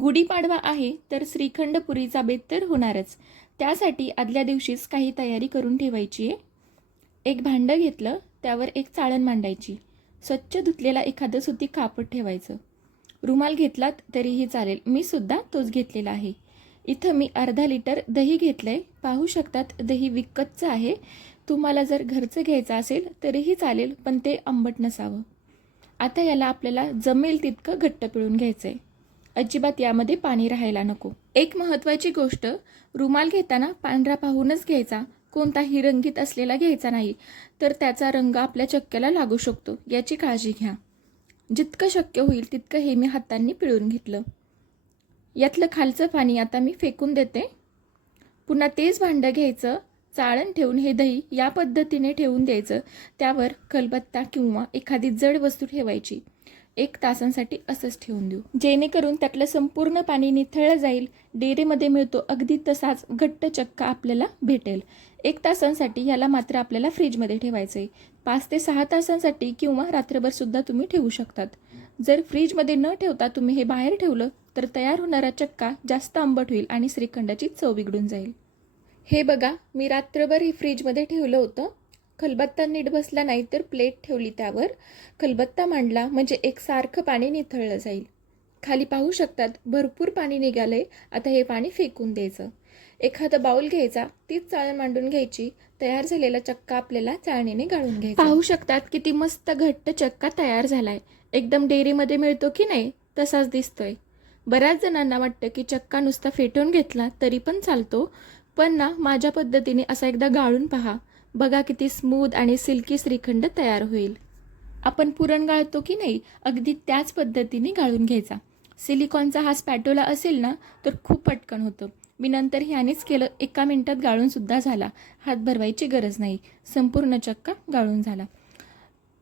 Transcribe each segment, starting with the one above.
गुढीपाडवा आहे तर श्रीखंड पुरीचा बेत तर होणारच. त्यासाठी आदल्या दिवशीच काही तयारी करून ठेवायची आहे. एक भांडं घेतलं त्यावर एक चाळण मांडायची. स्वच्छ धुतलेला एखादं सुती कापड ठेवायचं. रुमाल घेतलात तरीही चालेल. मी सुद्धा तोच घेतलेला आहे. इथं मी अर्धा लिटर दही घेतलं आहे पाहू शकतात दही विकतचं आहे. तुम्हाला जर घरचं घ्यायचं असेल तरीही चालेल पण ते आंबट नसावं. आता याला आपल्याला जमेल तितकं घट्ट पिळून घ्यायचं आहे अजिबात यामध्ये पाणी राहायला नको. एक महत्त्वाची गोष्ट रुमाल घेताना पांढरा पाहूनच घ्यायचा. कोणताही रंगीत असलेला घ्यायचा नाही तर त्याचा रंग आपल्या चक्क्याला लागू शकतो याची काळजी घ्या. जितकं शक्य होईल तितकं हे मी हातांनी पिळून घेतलं. यातलं खालचं पाणी आता मी फेकून देते. पुन्हा तेच भांडं घ्यायचं चाळण ठेवून हे दही या पद्धतीने ठेवून द्यायचं त्यावर खलबत्ता किंवा एखादी जड वस्तू ठेवायची. एक तासांसाठी असंच ठेवून देऊ. जेणेकरून त्यातलं संपूर्ण पाणी निथळलं जाईल. डेअरीमध्ये मिळतो अगदी तसाच घट्ट चक्का आपल्याला भेटेल. एक तासांसाठी याला मात्र आपल्याला फ्रीजमध्ये ठेवायचं आहे पाच ते सहा तासांसाठी किंवा रात्रभरसुद्धा तुम्ही ठेवू शकतात. जर फ्रीजमध्ये न ठेवता तुम्ही हे बाहेर ठेवलं तर तयार होणारा चक्का जास्त आंबट होईल आणि श्रीखंडाची चव बिघडून जाईल. हे बघा मी रात्रभर हे फ्रीजमध्ये ठेवलं होतं. खलबत्ता नीट बसला नाही तर प्लेट ठेवली त्यावर. खलबत्ता मांडला म्हणजे एकसारखं पाणी निथळलं जाईल. खाली पाहू शकतात भरपूर पाणी निघालंय. आता हे पाणी फेकून द्यायचं. एखादा बाऊल घ्यायचा तीच चाळण मांडून घ्यायची. तयार झालेला चक्का आपल्याला चाळणीने गाळून घ्यायचा. पाहू शकतात किती मस्त घट्ट चक्का तयार झालाय. एकदम डेअरीमध्ये मिळतो की नाही तसाच दिसतोय. बऱ्याच जणांना वाटतं की चक्का नुसता फेटून घेतला तरी पण चालतो. पण ना माझ्या पद्धतीने असा एकदा गाळून पहा. बघा किती स्मूद आणि सिल्की श्रीखंड तयार होईल. आपण पुरण गाळतो की नाही अगदी त्याच पद्धतीने गाळून घ्यायचा. सिलिकॉनचा हा स्पॅटोला असेल ना तर खूप पटकन होतं. मी नंतर ह्यानेच केलं एका मिनटात गाळूनसुद्धा झाला. हात भरवायची गरज नाही. संपूर्ण चक्का गाळून झाला.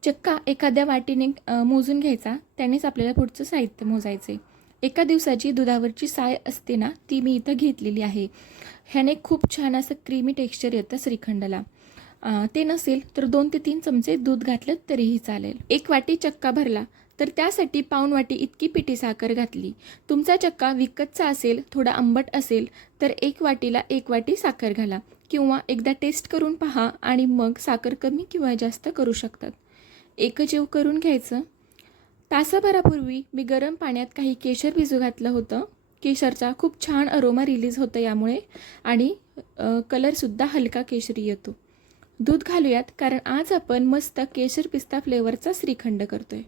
चक्का एखाद्या वाटीने मोजून घ्यायचा. त्यानेच आपल्याला पुढचं साहित्य मोजायचे एका दिवसाची दुधावरची साय असते ना ती मी इथं घेतलेली आहे. ह्याने खूप छान असं क्रीमी टेक्स्चर येतं श्रीखंडाला. ते नसेल तर दोन ते तीन चमचे दूध घातलं तरीही चालेल. एक वाटी चक्का भरला तर त्यासाठी पाऊण वाटी इतकी पिठी साखर घातली. तुमचा चक्का विकतचा असेल थोडा आंबट असेल तर एक वाटीला एक वाटी साखर घाला किंवा एकदा टेस्ट करून पहा आणि मग साखर कमी किंवा जास्त करू शकतात. एकजीव करून घ्यायचं. तासाभरापूर्वी मी गरम पाण्यात काही केशर भिजू घातलं होतं. केशरचा खूप छान अरोमा रिलीज होतं यामुळे आणि कलरसुद्धा हलका केशरी येतो. दूध घालूयात कारण आज आपण मस्त केशर पिस्ता फ्लेवरचा श्रीखंड करतोय.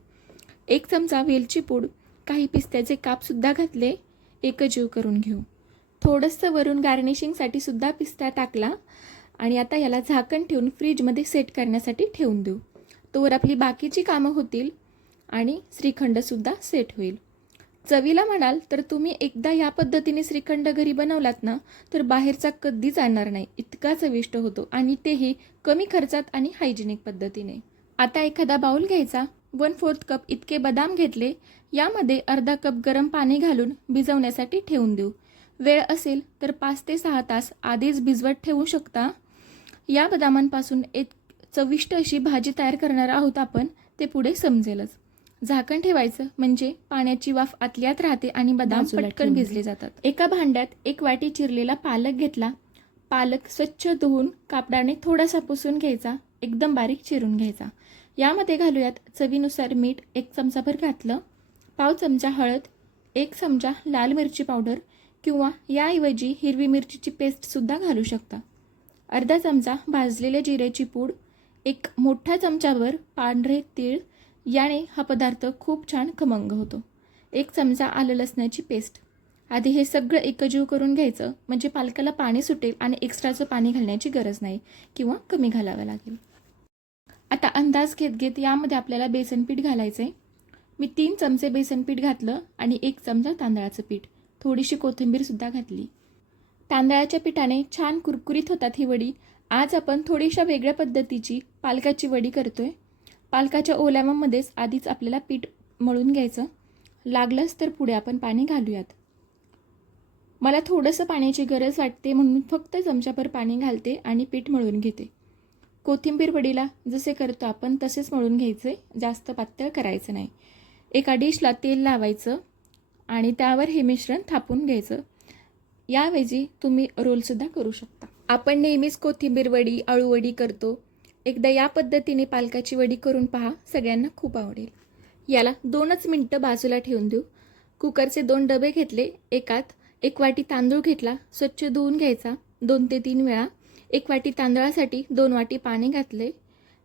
एक चमचा वेलची पूड काही पिस्त्याचे कापसुद्धा घातले एकजीव करून घेऊ. थोडंसं वरून गार्निशिंगसाठी सुद्धा पिस्ता टाकला आणि आता याला झाकण ठेवून फ्रीजमध्ये सेट करण्यासाठी ठेवून देऊ. तोवर आपली बाकीची कामं होतील आणि श्रीखंडसुद्धा सेट होईल. चवीला म्हणाल तर तुम्ही एकदा या पद्धतीने श्रीखंड घरी बनवलात ना तर बाहेरचा कधी जाणार नाही. इतका चविष्ट होतो आणि तेही कमी खर्चात आणि हायजेनिक पद्धतीने. आता एखादा बाऊल घ्यायचा. वन फोर्थ कप इतके बदाम घेतले. यामध्ये अर्धा कप गरम पाणी घालून भिजवण्यासाठी ठेवून देऊ. वेळ असेल तर पाच ते सहा तास आधीच भिजवत ठेवू शकता. या बदामांपासून एक चविष्ट अशी भाजी तयार करणार आहोत आपण ते पुढे समजेलच. झाकण ठेवायचं म्हणजे पाण्याची वाफ आतल्यात राहते आणि बदाम पटकन भिजले जातात. एका भांड्यात एक वाटी चिरलेला पालक घेतला. पालक स्वच्छ धुवून कापडाने थोडासा पुसून घ्यायचा. एकदम बारीक चिरून घ्यायचा. यामध्ये घालूयात चवीनुसार मीठ एक चमचाभर घातलं पाव चमचा हळद एक चमचा लाल मिरची पावडर किंवा याऐवजी हिरवी मिरचीची पेस्टसुद्धा घालू शकता. अर्धा चमचा भाजलेल्या जिऱ्याची पूड एक मोठ्या चमच्यावर पांढरे तीळ याने हा पदार्थ खूप छान खमंग होतो. एक चमचा आलं लसणाची पेस्ट. आधी हे सगळं एकजीव करून घ्यायचं म्हणजे पालकाला पाणी सुटेल आणि एक्स्ट्राचं पाणी घालण्याची गरज नाही किंवा कमी घालावं लागेल. आता अंदाज घेत घेत यामध्ये आपल्याला बेसन पीठ घालायचं आहे मी तीन चमचे बेसन पीठ घातलं आणि एक चमचा तांदळाचं पीठ. थोडीशी कोथिंबीरसुद्धा घातली. तांदळाच्या पिठाने छान कुरकुरीत होतात ही वडी. आज आपण थोडीशा वेगळ्या पद्धतीची पालकाची वडी करतोय. पालकाच्या ओल्यावामध्येच आधीच आपल्याला पीठ मळून घ्यायचं. लागलंच तर पुढे आपण पाणी घालूयात. मला थोडंसं पाण्याची गरज वाटते म्हणून फक्त चमच्याभर पाणी घालते आणि पीठ मळून घेते. कोथिंबीर वडीला जसे करतो आपण तसेच मळून घ्यायचे जास्त पातळ करायचं नाही. एका डिशला तेल लावायचं आणि त्यावर हे मिश्रण थापून घ्यायचं. याऐवजी तुम्ही रोलसुद्धा करू शकता. आपण नेहमीच कोथिंबीर वडी अळूवडी करतो. एकदा या पद्धतीने पालकाची वडी करून पहा सगळ्यांना खूप आवडेल. याला दोनच मिनटं बाजूला ठेवून देऊ. कुकरचे दोन डबे घेतले एकात एक वाटी तांदूळ घेतला स्वच्छ धुवून घ्यायचा दोन ते तीन वेळा. एक वाटी तांदळासाठी दोन वाटी पाणी घातले.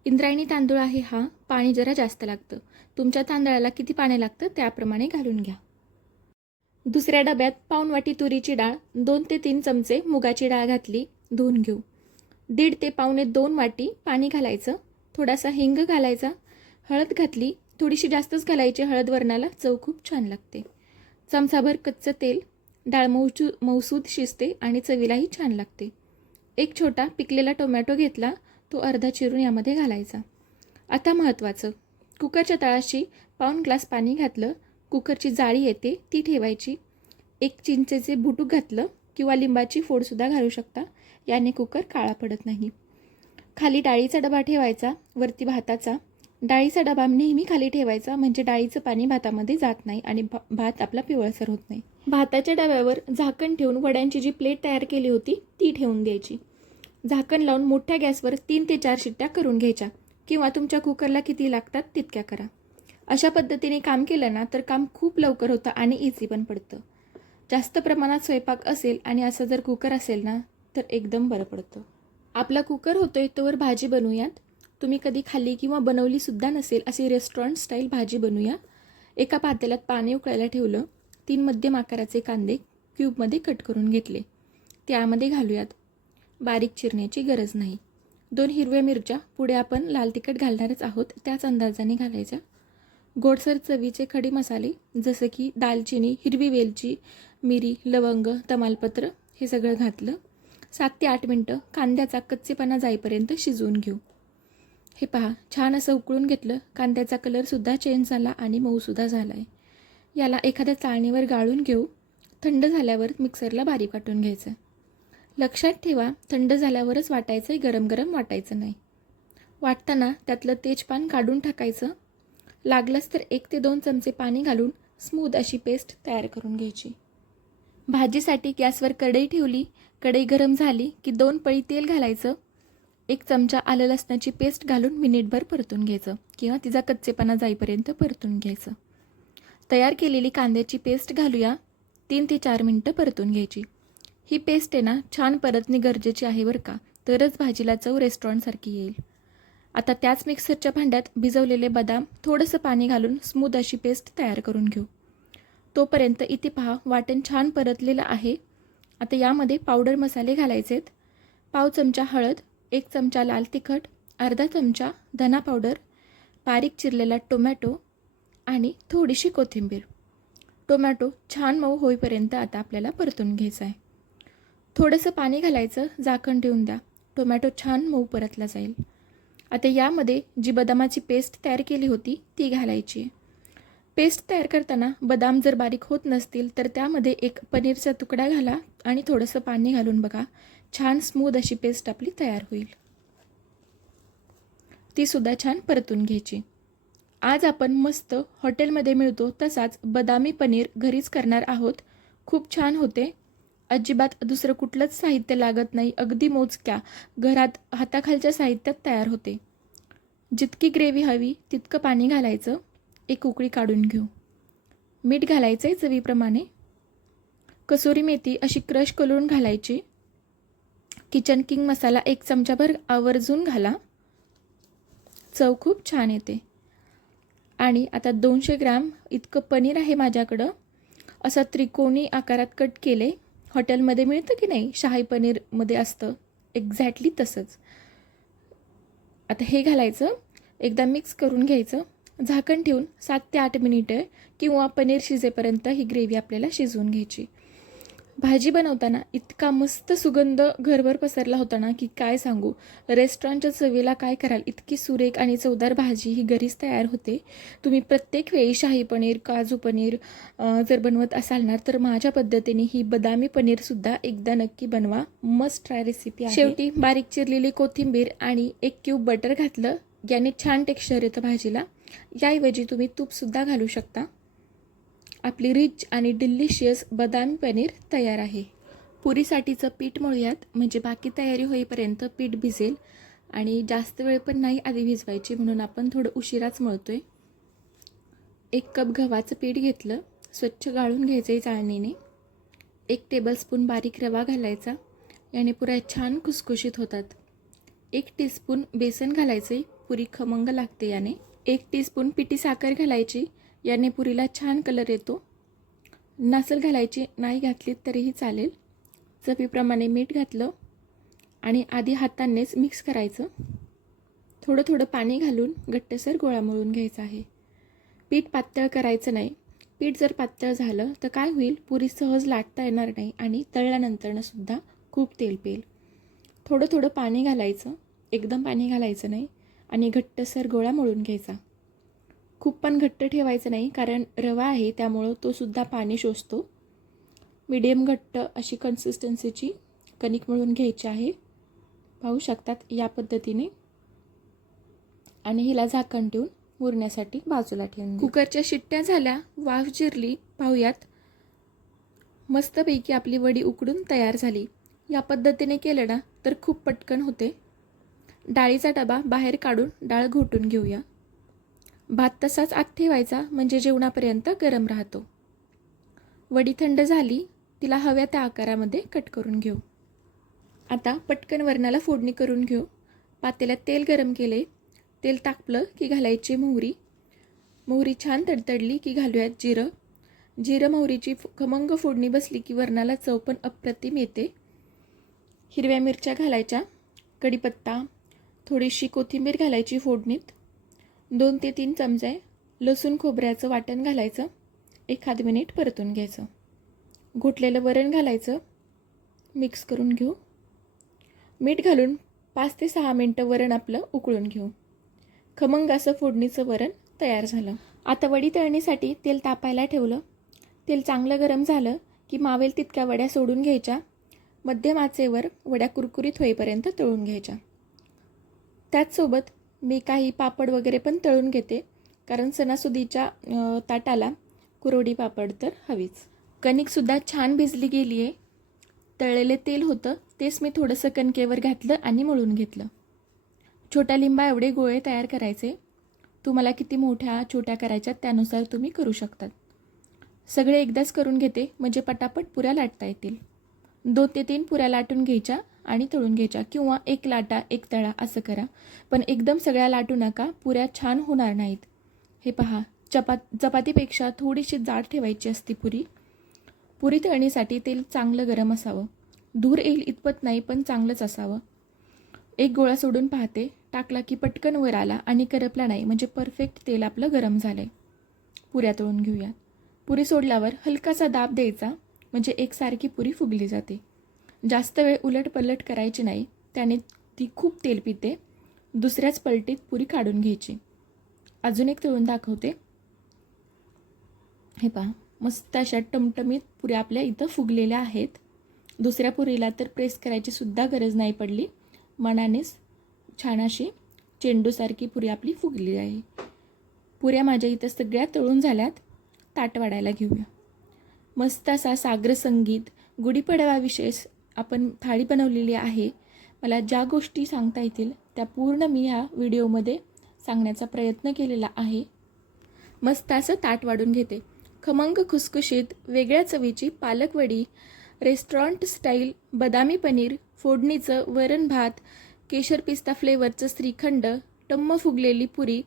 इंद्रायणी तांदूळ आहे हा पाणी जरा जास्त लागतं. तुमच्या तांदळाला किती पाणी लागतं त्याप्रमाणे घालून घ्या. दुसऱ्या डब्यात पाऊण वाटी तुरीची डाळ दोन ते तीन चमचे मुगाची डाळ घातली धुवून घेऊ. दीड ते पावणे दोन वाटी पाणी घालायचं थोडासा हिंग घालायचा हळद घातली थोडीशी जास्तच घालायची हळद वरणाला चव खूप छान लागते. चमचाभर कच्चं तेल डाळ मऊचू मऊसूद शिजते आणि चवीलाही छान लागते. एक छोटा पिकलेला टोमॅटो घेतला तो अर्धा चिरून यामध्ये घालायचा. आता महत्त्वाचं कुकरच्या तळाशी पाऊण ग्लास पाणी घातलं कुकरची जाळी येते ती ठेवायची. एक चिंचेचे बुटूक घातलं किंवा लिंबाची फोडसुद्धा घालू शकता. याने कुकर काळा पडत नाही. खाली डाळीचा डबा ठेवायचा वरती भाताचा. डाळीचा डबा नेहमी खाली ठेवायचा म्हणजे डाळीचं पाणी भातामध्ये जात नाही आणि भा भात आपला पिवळसर होत नाही. भाताच्या डब्यावर झाकण ठेवून वड्यांची जी प्लेट तयार केली होती ती ठेवून द्यायची झाकण लावून मोठ्या गॅसवर तीन ते चार शिट्ट्या करून घ्यायच्या. किंवा तुमच्या कुकरला किती लागतात तितक्या करा. अशा पद्धतीने काम केलं ना तर काम खूप लवकर होतं आणि इझी पण पडतं. जास्त प्रमाणात स्वयंपाक असेल आणि असं जर कुकर असेल ना तर एकदम बरं पडतं. आपला कुकर होतो आहे तोवर भाजी बनवूयात. तुम्ही कधी खाल्ली किंवा बनवलीसुद्धा नसेल अशी रेस्टॉरंट स्टाईल भाजी बनवूया एका पातेल्यात पाणी उकळायला ठेवलं. तीन मध्यम आकाराचे कांदे क्यूबमध्ये कट करून घेतले. त्यामध्ये घालूयात. बारीक चिरण्याची गरज नाही. दोन हिरव्या मिरच्या पुढे आपण लाल तिखट घालणारच आहोत त्याच अंदाजाने घालायच्या. गोडसर चवीचे खडे मसाले जसं की दालचिनी हिरवी वेलची मिरी लवंग तमालपत्र हे सगळं घातलं. सात ते आठ मिनटं कांद्याचा कच्चेपणा जाईपर्यंत शिजवून घेऊ. हे पहा छान असं उकळून घेतलं कांद्याचा कलरसुद्धा चेंज झाला आणि मऊसुद्धा झाला आहे याला एखाद्या चाळणीवर गाळून घेऊ. थंड झाल्यावर मिक्सरला बारीक वाटून घ्यायचं. लक्षात ठेवा थंड झाल्यावरच वाटायचं आहे गरम गरम वाटायचं नाही. वाटताना त्यातलं तेजपान काढून टाकायचं. लागलंच तर एक ते दोन चमचे पाणी घालून स्मूद अशी पेस्ट तयार करून घ्यायची. भाजीसाठी गॅसवर कढई ठेवली कढई गरम झाली की दोन पळी तेल घालायचं. एक चमचा आलं लसणाची पेस्ट घालून मिनिटभर परतून घ्यायचं किंवा तिचा कच्चेपणा जाईपर्यंत परतून घ्यायचं. तयार केलेली कांद्याची पेस्ट घालूया. तीन ते चार मिनटं परतून घ्यायची. ही पेस्ट आहे ना छान परतणे गरजेची आहे बरं का. तरच भाजीला चव रेस्टॉरंटसारखी येईल. आता त्याच मिक्सरच्या भांड्यात भिजवलेले बदाम थोडंसं पाणी घालून स्मूद अशी पेस्ट तयार करून घेऊ. तोपर्यंत इथे पहा वाटण छान परतलेलं आहे. आता यामध्ये पावडर मसाले घालायचे आहेत पाव चमचा हळद एक चमचा लाल तिखट अर्धा चमचा धना पावडर बारीक चिरलेला टोमॅटो आणि थोडीशी कोथिंबीर. टोमॅटो छान मऊ होईपर्यंत आता आपल्याला परतून घ्यायचं आहे. थोडंसं पाणी घालायचं झाकण ठेवून द्या. टोमॅटो छान मऊ परतला जाईल. आता यामध्ये जी बदामाची पेस्ट तयार केली होती ती घालायची आहे. पेस्ट तयार करताना बदाम जर बारीक होत नसतील तर त्यामध्ये एक पनीरचा तुकडा घाला आणि थोडंसं पाणी घालून बघा. छान स्मूद अशी पेस्ट आपली तयार होईल. तीसुद्धा छान परतून घ्यायची. आज आपण मस्त हॉटेलमध्ये मिळतो तसाच बदामी पनीर घरीच करणार आहोत. खूप छान होते. अजिबात दुसरं कुठलंच साहित्य लागत नाही. अगदी मोजक्या घरात हाताखालच्या साहित्यात तयार होते. जितकी ग्रेव्ही हवी तितकं पाणी घालायचं. एक उकळी काढून घेऊ. मीठ घालायचं आहे चवीप्रमाणे. कसुरी मेथी अशी क्रश करून घालायची. किचन किंग मसाला एक चमचाभर आवर्जून घाला. चव खूप छान येते. आणि आता दोनशे ग्रॅम इतकं पनीर आहे माझ्याकडं. असं त्रिकोणी आकारात कट केले हॉटेलमध्ये मिळतं की नाही? शाही पनीरमध्ये असतं. एक्झॅक्टली तसंच. आता हे घालायचं. एकदा मिक्स करून घ्यायचं. झाकण ठेवून सात ते आठ मिनिटं किंवा पनीर शिजेपर्यंत ही ग्रेव्ही आपल्याला शिजवून घ्यायची. भाजी बनवताना इतका मस्त सुगंध घरभर पसरला होता ना की काय सांगू? रेस्टॉरंटच्या चवीला काय कराल? इतकी सुरेख आणि चवदार भाजी ही घरीच तयार होते. तुम्ही प्रत्येक वेळी शाही पनीर काजू पनीर जर बनवत असाल ना तर माझ्या पद्धतीने ही बदामी पनीरसुद्धा एकदा नक्की बनवा. मस्ट ट्राय रेसिपी आहे. शेवटी बारीक चिरलेली कोथिंबीर आणि एक क्यूब बटर घातलं. याने छान टेक्स्चर येतं भाजीला. याऐवजी तुम्ही तूपसुद्धा घालू शकता. आपली रिच आणि डिलिशियस बदामी पनीर तयार आहे. पुरीसाठीचं पीठ मळूयात म्हणजे बाकी तयारी होईपर्यंत पीठ भिजेल आणि जास्त वेळ पण नाही आधी भिजवायची म्हणून आपण थोडं उशिराच मळतो आहे एक कप गव्हाचं पीठ घेतलं स्वच्छ गाळून घ्यायचं आहे चाळणीने. एक टेबलस्पून बारीक रवा घालायचा याने पुऱ्या छान खुसखुशीत होतात. एक टीस्पून बेसन घालायचे पुरी खमंग लागते याने. एक टीस्पून पिठी साखर घालायची. याने पुरीला छान कलर येतो. नसल घालायची नाही घातली तरीही चालेल. चवीप्रमाणे मीठ घातलं आणि आधी हातानेच मिक्स करायचं. थोडं थोडं पाणी घालून गट्टसर गोळा मळून घ्यायचा आहे. पीठ पातळ करायचं नाही. पीठ जर पातळ झालं तर काय होईल? पुरी सहज लाटता येणार नाही आणि तळल्यानंतरनं सुद्धा खूप तेल पेल. थोडं थोडं पाणी घालायचं. एकदम पाणी घालायचं नाही. आणि घट्टसर गोळा मळून घ्यायचा. खूप पण घट्ट ठेवायचं नाही कारण रवा आहे त्यामुळं तो सुद्धा पाणी शोषतो. मिडियम घट्ट अशी कन्सिस्टन्सीची कणिक मळून घ्यायची आहे. पाहू शकतात या पद्धतीने. आणि हिला झाकण ठेवून मुरण्यासाठी बाजूला ठेवून कुकरच्या शिट्ट्या झाल्या वाफ जिरली पाहूयात. मस्तपैकी आपली वडी उकडून तयार झाली. या पद्धतीने केलं ना तर खूप पटकन होते. डाळीचा डबा बाहेर काढून डाळ घोटून घेऊया. भात तसाच आत ठेवायचा म्हणजे जेवणापर्यंत गरम राहतो. वडी थंड झाली तिला हव्या त्या आकारामध्ये कट करून घेऊ. आता पटकन वरणाला फोडणी करून घेऊ. पातेल्यात तेल गरम केले. तेल तापलं की घालायची मोहरी. मोहरी छान तडतडली की घालूयात जिरं. जिरं मोहरीची फु- खमंग फोडणी बसली की वरणाला चव पण अप्रतिम येते. हिरव्या मिरच्या घालायच्या. कढीपत्ता थोडीशी कोथिंबीर घालायची फोडणीत. दोन ते तीन चमचे लसूण खोबऱ्याचं वाटण घालायचं. एखाद मिनिट परतून घ्यायचं. घोटलेलं वरण घालायचं. मिक्स करून घेऊ. मीठ घालून पाच ते सहा मिनटं वरण आपलं उकळून घेऊ. खमंग असं फोडणीचं वरण तयार झालं. आता वडी तळणीसाठी तेल तापायला ठेवलं. तेल चांगलं गरम झालं की मावेल तितक्या वड्या सोडून घ्यायच्या. मध्यम आचेवर वड्या कुरकुरीत होईपर्यंत तळून घ्यायच्या. त्याचसोबत मी काही पापड वगैरे पण तळून घेते. कारण सणासुदीच्या ताटाला कुरोडी पापड तर हवीच. कणिकसुद्धा छान भिजली गेली आहे तळलेले तेल होतं तेच मी थोडंसं कणकेवर घातलं आणि मळून घेतलं. छोट्या लिंबा एवढे गोळे तयार करायचे. तुम्हाला किती मोठ्या छोट्या करायच्या त्यानुसार तुम्ही करू शकतात. सगळे एकदाच करून घेते म्हणजे पटापट पुऱ्या लाटता येतील. दोन ते तीन पुऱ्या लाटून घ्यायच्या आणि तळून घ्यायच्या किंवा एक लाटा एक तळा असं करा. पण एकदम सगळ्या लाटू नका पुऱ्या छान होणार नाहीत. हे पहा चपात चपातीपेक्षा थोडीशी जाड ठेवायची असती पुरी. पुरी तळणीसाठी तेल चांगलं गरम असावं. धूर येईल इतपत नाही पण चांगलंच असावं. एक गोळा सोडून पाहते. टाकला की पटकन वर आला आणि करपला नाही म्हणजे परफेक्ट तेल आपलं गरम झालं आहे पुऱ्या तळून घेऊयात. पुरी सोडल्यावर हलकासा दाब द्यायचा म्हणजे एकसारखी पुरी फुगली जाते. जास्त वेळ उलट पलट करायची नाही. त्याने ती खूप तेल पिते. दुसऱ्याच पलटीत पुरी काढून घ्यायची. अजून एक तळून दाखवते. हे पहा मस्त अशा टमटमीत पुऱ्या आपल्या इथं फुगलेल्या आहेत. दुसऱ्या पुरीला तर प्रेस करायची सुद्धा गरज नाही पडली. मनानेच छान अशी चेंडूसारखी पुरी आपली फुगली आहे. पुऱ्या माझ्या इथं सगळ्या तळून झाल्यात. ताट वाढायला घेऊया. मस्त असा सागर संगीत गुढीपाडवा विशेष आपण थाळी बनवलेली आहे. मला ज्या गोष्टी सांगता येतील त्या पूर्ण मी ह्या व्हिडिओमध्ये सांगण्याचा प्रयत्न केलेला आहे. मस्त असं ताट वाढून घेते. खमंग खुसखुशीत वेगळ्या चवीची पालकवडी रेस्टॉरंट स्टाईल बदामी पनीर फोडणीचं वरण भात केशर पिस्ता फ्लेवरचं श्रीखंड टम्म फुगलेली पुरी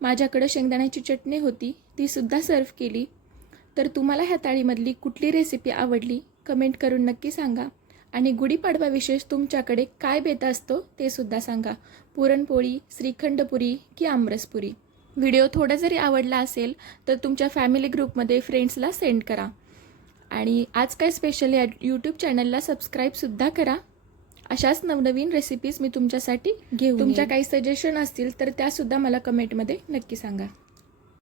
माझ्याकडं शेंगदाण्याची चटणी होती तीसुद्धा सर्व केली. तर तुम्हाला ह्या थाळीमधली कुठली रेसिपी आवडली कमेंट करून नक्की सांगा. आणि गुढीपाडवा विशेष तुमच्याकडे काय बेत असतो ते सुद्धा सांगा. पुरणपोळी श्रीखंडपुरी की आमरसपुरी. व्हिडिओ थोडा जरी आवडला असेल तर तुमच्या फॅमिली ग्रुपमध्ये फ्रेंड्सला सेंड करा. आणि आज काय स्पेशल या यूट्यूब चॅनलला सबस्क्राईबसुद्धा करा. अशाच नवनवीन रेसिपीज मी तुमच्यासाठी घेऊन तुमच्या काही सजेशन असतील तर त्यासुद्धा मला कमेंटमध्ये नक्की सांगा.